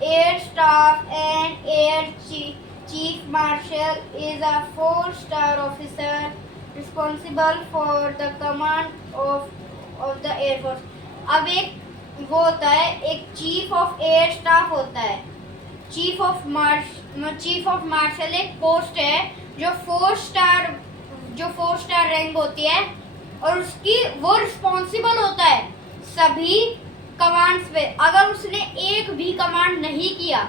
Air Staff and Air Chief Marshal is a 4-star officer responsible for the command of the Air Force। अब एक वो होता है, एक चीफ ऑफ एयर स्टाफ होता है। चीफ ऑफ मार्शल एक post है जो 4 स्टार रैंक होती है और उसकी वो रिस्पॉन्सिबल होता है सभी कमांड्स पे। अगर उसने एक भी कमांड नहीं किया,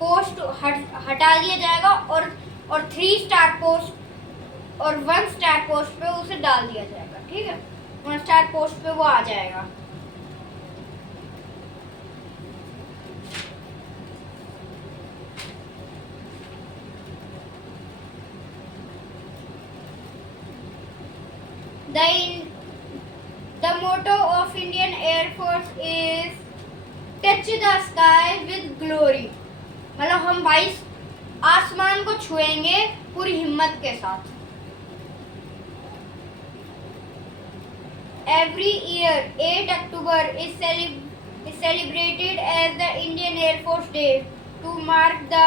पोस्ट हटा दिया जाएगा और 3 स्टार पोस्ट और 1 स्टार पोस्ट पे उसे डाल दिया जाएगा। ठीक है। 1 स्टार पोस्ट पे वो आ जाएगा। The motto of Indian Air Force is touch the sky with glory। मतलब हम भाई आसमान को छुएंगे पूरी हिम्मत के साथ। Every year 8 October is celebrated as the Indian Air Force Day to mark the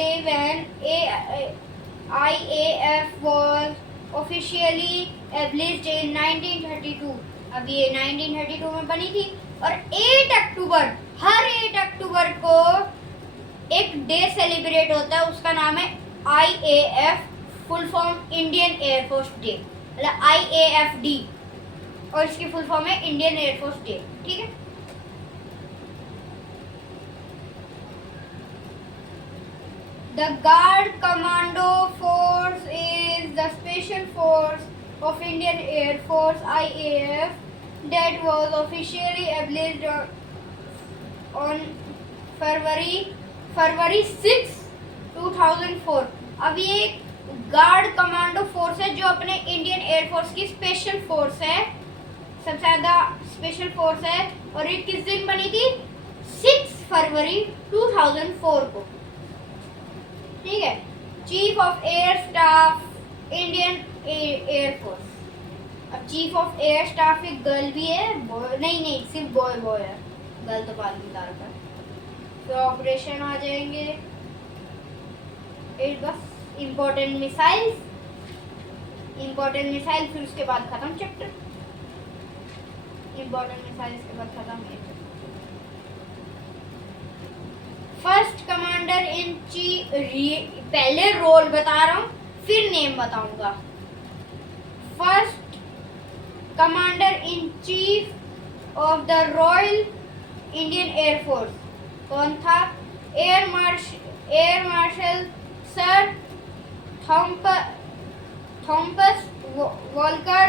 day when IAF was officially established in 1932। अब ये 1932 में बनी थी। और 8 अक्टूबर, हर 8 अक्टूबर को एक डे सेलिब्रेट होता है, उसका नाम है IAF, full form Indian air force day, मतलब IAFD, और इसकी फुल फॉर्म है इंडियन एयरफोर्स डे। ठीक है। The Guard Commando Force is the special force of Indian Air Force IAF that was officially established on February 6, 2004। अब ये guard commando force है जो अपने इंडियन एयरफोर्स की स्पेशल फोर्स है, सबसे ज़्यादा स्पेशल फोर्स है। और ये किस दिन बनी थी? 6 फरवरी 2004 को। ठीक है। Chief of air staff Indian air force. अब चीफ ऑफ एयर स्टाफ एक गर्ल भी है, बॉय नहीं सिर्फ बॉय है, गर्ल तो बाद में बता रखा है। तो ऑपरेशन आ जाएंगे, एक बस इम्पोर्टेंट मिसाइल, फिर उसके बाद खत्म चैप्टर। इम्पोर्टेंट मिसाइल के बाद खत्म। फर्स्ट कमांडर इन चीफ, पहले रोल बता रहा हूँ फिर नेम बताऊंगा। First commander in chief of the royal Indian air force कौन था? Air marshal sir Thomas Walker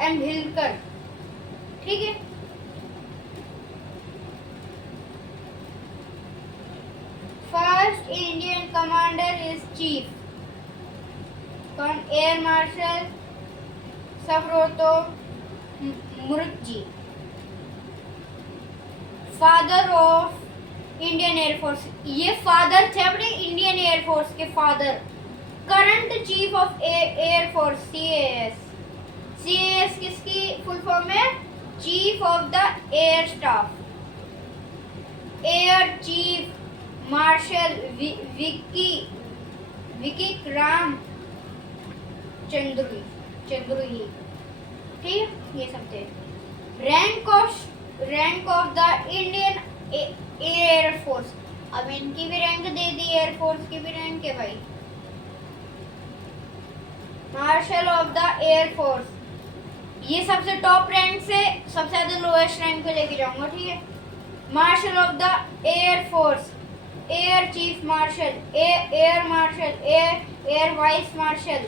एम्बहिलकर। ठीक है। First Indian commander is chief कौन? Air marshal Subroto Mukherjee. Father of Indian air force, ये फादर थे अपने इंडियन एयरफोर्स के father. Current chief of air force CAS किसकी फुल फॉर्म है? Chief of the air staff. Air chief marshal V K Ram चंद्रुही। ठीक है, ये सब थे। Rank of rank of the Indian air force. अब इनकी भी रैंक दे दी, एयरफोर्स की भी रैंक है भाई। Marshal of the air force, ये सबसे टॉप रैंक से सबसे ज्यादा लोएस्ट रैंक पे लेके जाऊंगा, ठीक है। Marshal of the air force, air chief martial, air marshal, air vice marshal,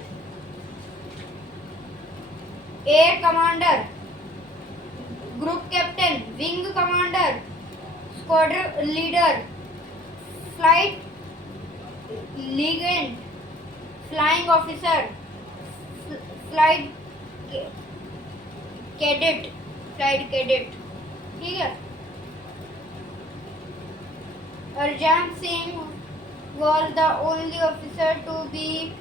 air commander, group captain, wing commander, squadron leader, flight ligand, flying officer, flight cadet, ठीक है। Arjun Singh was the only officer to be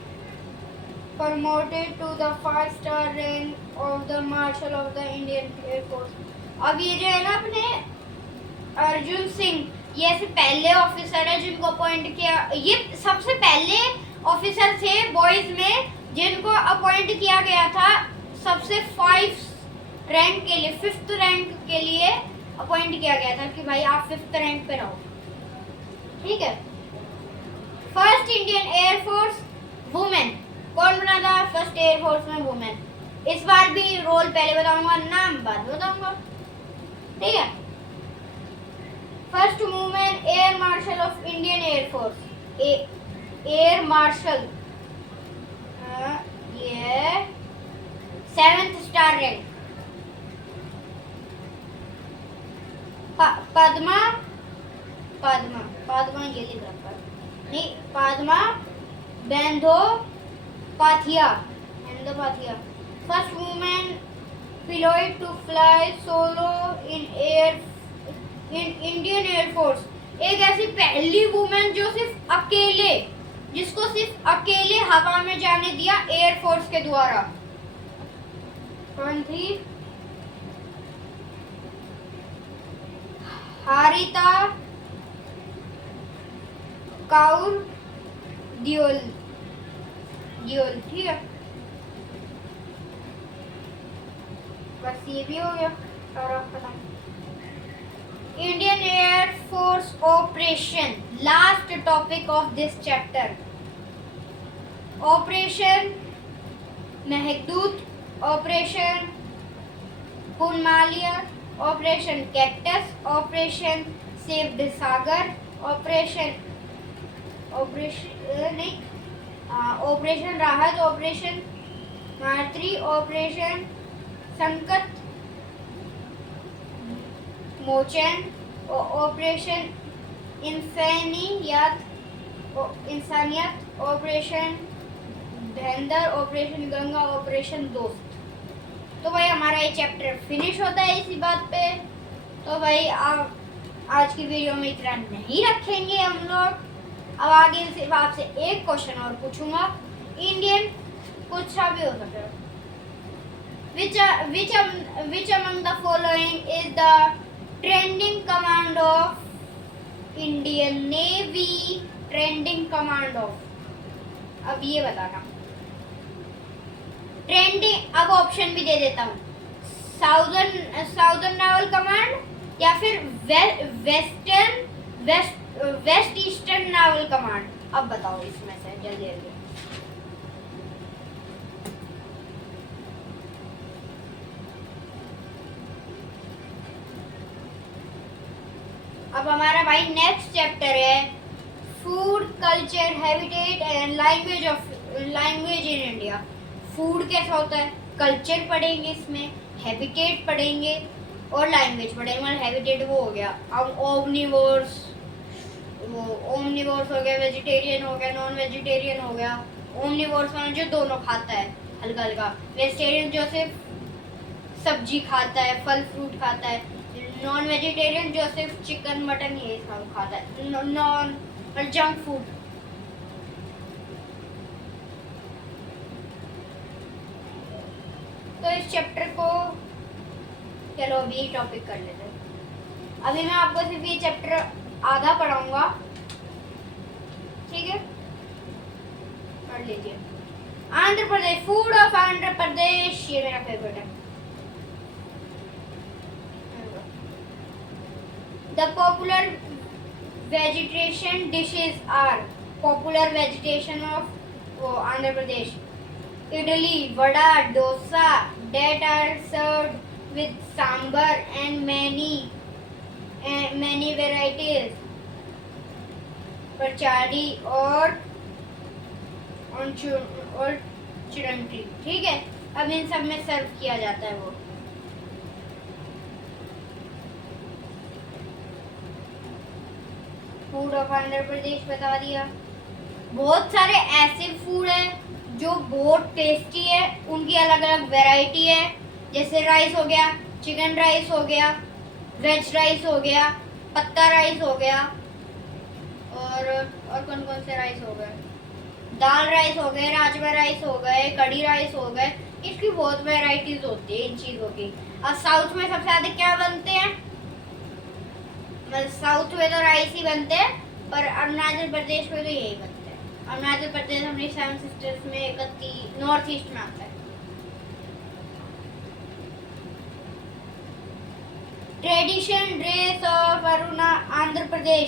promoted to the 5-star rank of the Marshal of the Indian Air Force। अब ये जो है ना अपने अर्जुन सिंह, ये ऐसे पहले ऑफिसर है जिनको अपॉइंट किया, ये सबसे पहले ऑफिसर थे बॉयज में जिनको अपॉइंट किया गया था सबसे 5 रैंक के लिए, 5th रैंक के लिए अपॉइंट किया गया था कि भाई आप 5th रैंक पे रहो, ठीक है। फर्स्ट इंडियन एयरफोर्स वुमेन, कौन बना था फर्स्ट एयरफोर्स में वुमेन? इस बार भी रोल पहले बताऊंगा, नाम बाद बताऊंगा, ठीक है। First women air marshal of Indian air force, air marshal, ये 7th स्टार रैंक। पद्मा ये लिख रखा नहीं, Padma Bandopadhyay, first women pilot to fly solo in Indian air force, एक ऐसी पहली वुमेन जो सिर्फ अकेले, जिसको सिर्फ अकेले हवा में जाने दिया एयरफोर्स के द्वारा। कौन थी? हारिता काउर दियोल, ठीक है। बस ये भी हो गया सारा खत्म। Indian air force operation, last topic of this chapter. Operation Meghdoot, operation पूर्णमालिया, operation cactus, operation Safed Sagar, operation Rahat, operation Matri, operation Sankat Mochan, operation Insaniyat, operation धैंधर, ऑपरेशन गंगा, ऑपरेशन दोस्त। तो भाई हमारा ये चैप्टर फिनिश होता है इसी बात पे। तो भाई आप आज की वीडियो में इतना नहीं रखेंगे हम लोग। अब आगे सिर्फ आपसे एक क्वेश्चन और पूछूंगा, इंडियन कुछ सा भी हो सकता है। Which among the following is the trending command of Indian Navy? Trending command of, अब ये बताना। ट्रेंडिंग, अब ऑप्शन भी दे देता हूँ, साउदर्न नावल कमांड या फिर वेस्ट ईस्टर्न नावल कमांड। अब बताओ इसमें से जल्दी जल्दी। अब हमारा भाई नेक्स्ट चैप्टर है food culture habitat and language in India. Food कैसा होता है, कल्चर पढ़ेंगे इसमें, हैबिटेट पढ़ेंगे और लैंग्वेज पढ़ेंगे। मतलब हैबिटेट वो हो गया, अब ओमनिवोर्स हो गया, वेजिटेरियन हो गया, नॉन वेजिटेरियन हो गया। ओमनिवोर्स मतलब जो दोनों खाता है हल्का हल्का, वेजिटेरियन जो सिर्फ सब्जी खाता है, फल फ्रूट खाता है। नॉन वेजिटेरियन जो सिर्फ चिकन मटन ये सब खाता है, नॉन जंक फूड। तो इस चैप्टर को चलो अभी टॉपिक कर लेते हैं। अभी मैं आपको सिर्फ ये चैप्टर आधा पढ़ाऊंगा, ठीक है, पढ़ लीजिए। आंध्र प्रदेश, फूड ऑफ आंध्र प्रदेश, ये मेरा फेवरेट है। The vegetation dishes are popular vegetation of Andhra Pradesh. Idli, vada, dosa that are served with sambar and many varieties. Pachadi और चिरंटी, ठीक है। अब इन सब में सर्व किया जाता है वो। फूड ऑफ आंध्र प्रदेश बता दिया। बहुत सारे ऐसे फूड है जो बहुत टेस्टी है, उनकी अलग अलग वैरायटी है। जैसे राइस हो गया, चिकन राइस हो गया, वेज राइस हो गया, पत्ता राइस हो गया, और कौन कौन से राइस हो गए, दाल राइस हो गए, राजमा राइस हो गए, कड़ी राइस हो गए। इसकी बहुत वैरायटीज होती है इन चीज़ों की। और साउथ में सबसे ज़्यादा क्या बनते हैं? साउथ में तो राइस ही बनते हैं, पर अरुणाचल प्रदेश में तो यही बनते हैं। अरुणाचल प्रदेश अपनी 7 सिस्टर्स में नॉर्थ ईस्ट में आता है। Tradition dress of Andhra Pradesh.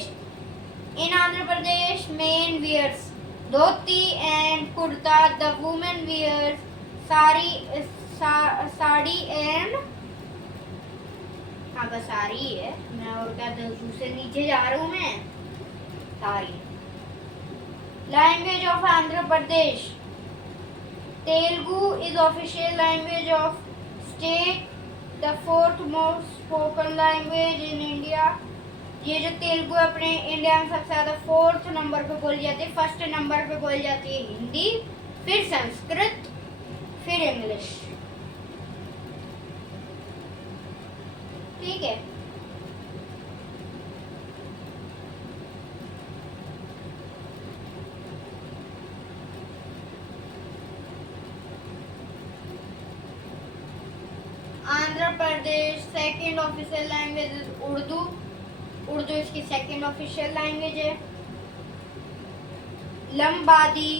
In Andhra Pradesh men wears dhoti and kurta. The women wears sari and, हाँ बस साड़ी है, मैं और क्या दूसरे नीचे जा रहा हूँ मैं, sari. Language of Andhra Pradesh Telugu is official language of state, the 4th most spoken language in India. ये जो तेलुगु अपने इंडिया में सबसे ज़्यादा 4th नंबर पे बोली जाती है। 1st नंबर पे बोली जाती है हिंदी, फिर संस्कृत, फिर इंग्लिश, ठीक है। Andhra Pradesh second official language is Urdu. Urdu इसकी सेकंड ऑफिशियल लैंग्वेज है। लंबादी,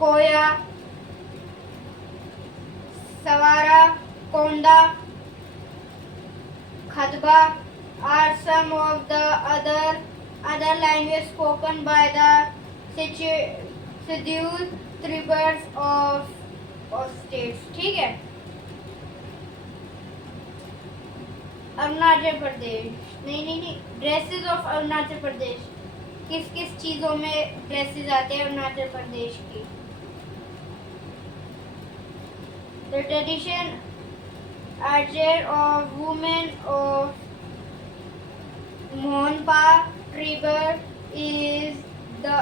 कोया, सवारा, कोंडा, खदबा are some of the other languages spoken by the scheduled tribes of states, ठीक है। अरुणाचल प्रदेश, नहीं, ड्रेसेस ऑफ अरुणाचल प्रदेश। किस किस चीज़ों में ड्रेसेस आते हैं अरुणाचल प्रदेश की? The tradition attire of women of Monpa tribe is a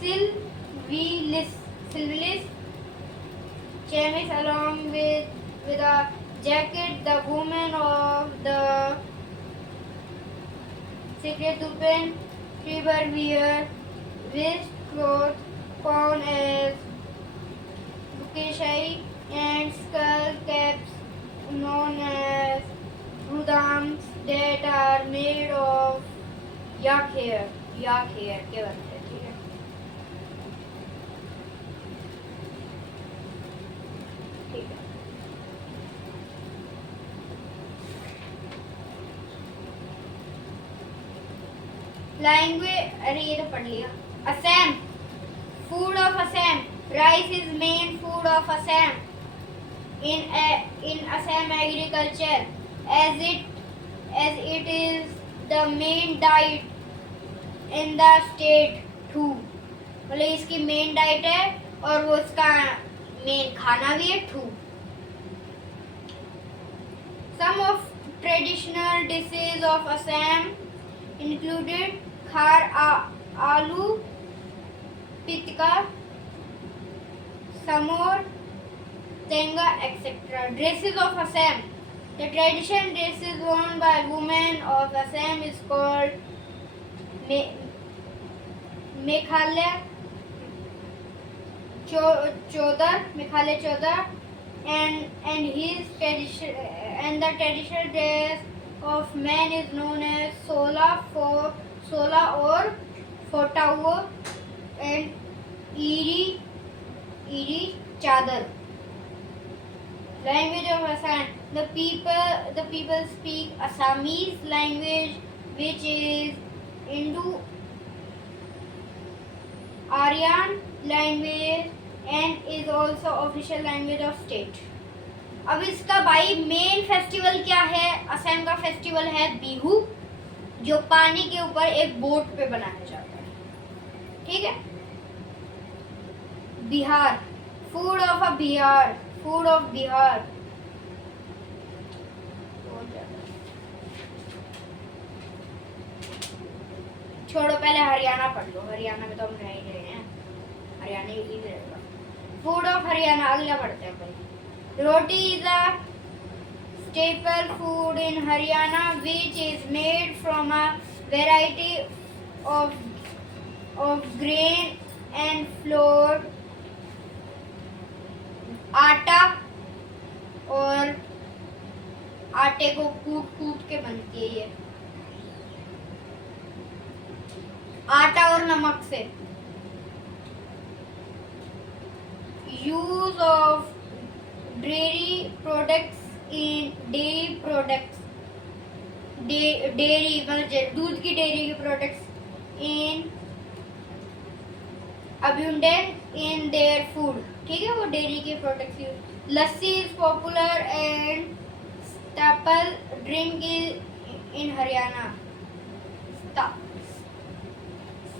silvillis chemise along with a jacket. The women of the Sikh-Dupen tribe wear waist cloth known as bukeshai and skull caps known as rudams that are made of yak hair के बनते हैं, ठीक है। ठीक है, language, अरे ये तो पढ़ लिया। Assam, food of Assam. Rice is main food of Assam. In Assam agriculture, as it is the main diet in the state too। मतलब इसकी मेन डाइट है और वो इसका मेन खाना भी है to. Some of traditional dishes of Assam included खार, आलू, पितका, समोर, tenga, etc. Dresses of Assam. The traditional dresses worn by women of Assam is called Meghalaya Chodar, and the traditional dress of men is known as sola or fotao and iri chadar। Language of Assam. The people speak Assamese language, which is Indo-Aryan language and is also official language of state. अब इसका भाई main festival क्या है? असम का festival है बिहू, जो पानी के ऊपर एक बोट पे बनाया जाता है। ठीक है। Bihar, food of a Bihar, food of Bihar. छोड़ो, पहले हरियाणा पढ़ लो, हरियाणा में तो हम रह ही रहे हैं, हरियाणा ही रहेगा। फूड ऑफ हरियाणा, अगला पढ़ते हैं भाई। Roti is a staple food in Haryana, which is made from a variety of grain and flour, आटा, और आटे को कूट के बनती है ये, आटा और नमक से। Use of dairy products in dairy मतलब दूध की डेयरी के products in abundant in their food। ठीक है, वो डेयरी के products use. Lassi is popular and staple drink in Haryana.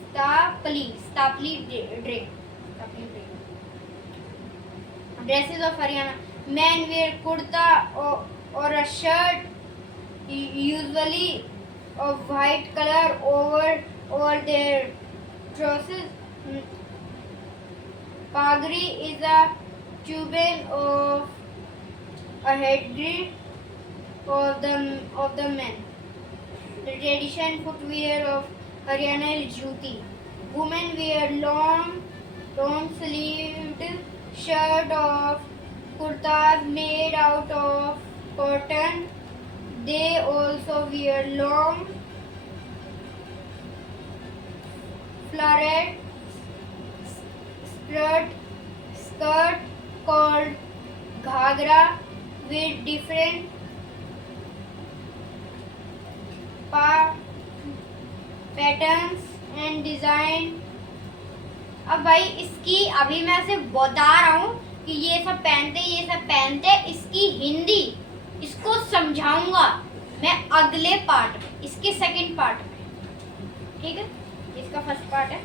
Staple drink. Dresses of Haryana. Men wear kurta or a shirt, usually of white color over their trousers. Pagri is a turban of a headgear of the men. The traditional footwear of Haryana is juti. Women wear long sleeved shirt of kurtas made out of cotton. They also wear long flowered skirt called ghagra with different patterns and design। अब भाई इसकी अभी मैं सिर्फ बता रहा हूँ कि ये सब पहनते, इसकी हिंदी इसको समझाऊंगा मैं अगले पार्ट में, इसके सेकंड पार्ट में। ठीक है, इसका फर्स्ट पार्ट है।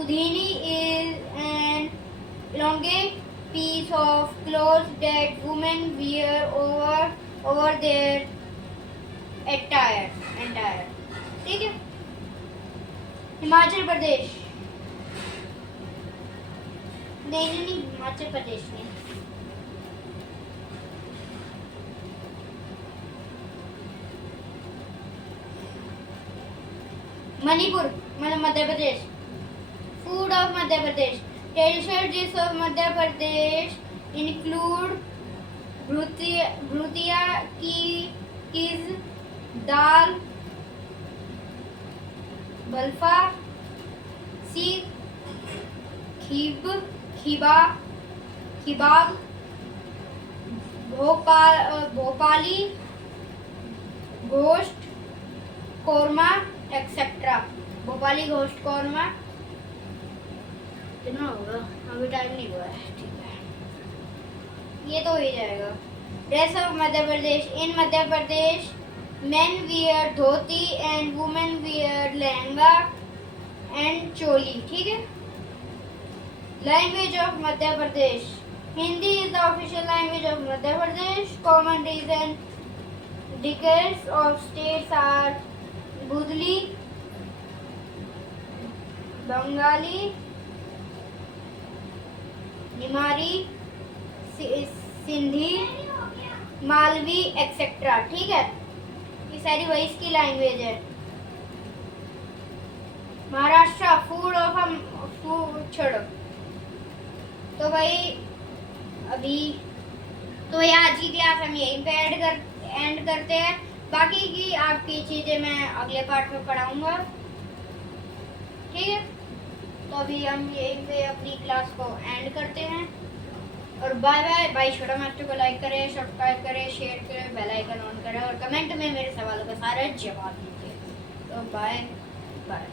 Odhni is an elongate piece of clothes that women wear over their attire। ठीक है। हिमाचल प्रदेश, नहीं हिमाचल प्रदेश नहीं, मणिपुर मतलब Madhya Pradesh. Food of Madhya Pradesh. Traditional dish of Madhya Pradesh include भुतिया की दाल, बल्फा, सीख, खिबाब, भोपाली गोश्त कोरमा एक्सेट्रा। भोपाली गोश्त कोरमा कितना होगा, अभी टाइम नहीं हुआ है। ठीक है, ये तो हो ही जाएगा। Dress of Madhya Pradesh. In Madhya Pradesh men wear dhoti and women wear lehenga and choli. ठीक है। Language of Madhya Pradesh. Hindi is the official language of Madhya Pradesh. Common region dialects of states are Bundeli, Bengali, Nimadi, Sindhi, Malvi etcetera. ठीक है, ये सारी वही इसकी लैंग्वेज है। महाराष्ट्र फूड ऑफ छोड़ो। तो भाई अभी तो ये आज की क्लास हम यहीं पे एंड करते हैं। बाकी की आपकी चीज़ें मैं अगले पार्ट में पढ़ाऊंगा। ठीक है, तो अभी हम यहीं पे अपनी क्लास को एंड करते हैं और बाय बाय। भाई छोटा मास्टर को लाइक करें, सब्सक्राइब करें, शेयर करें, बेल आइकन ऑन करें और कमेंट में मेरे सवालों का सारे जवाब दीजिए। तो बाय बाय।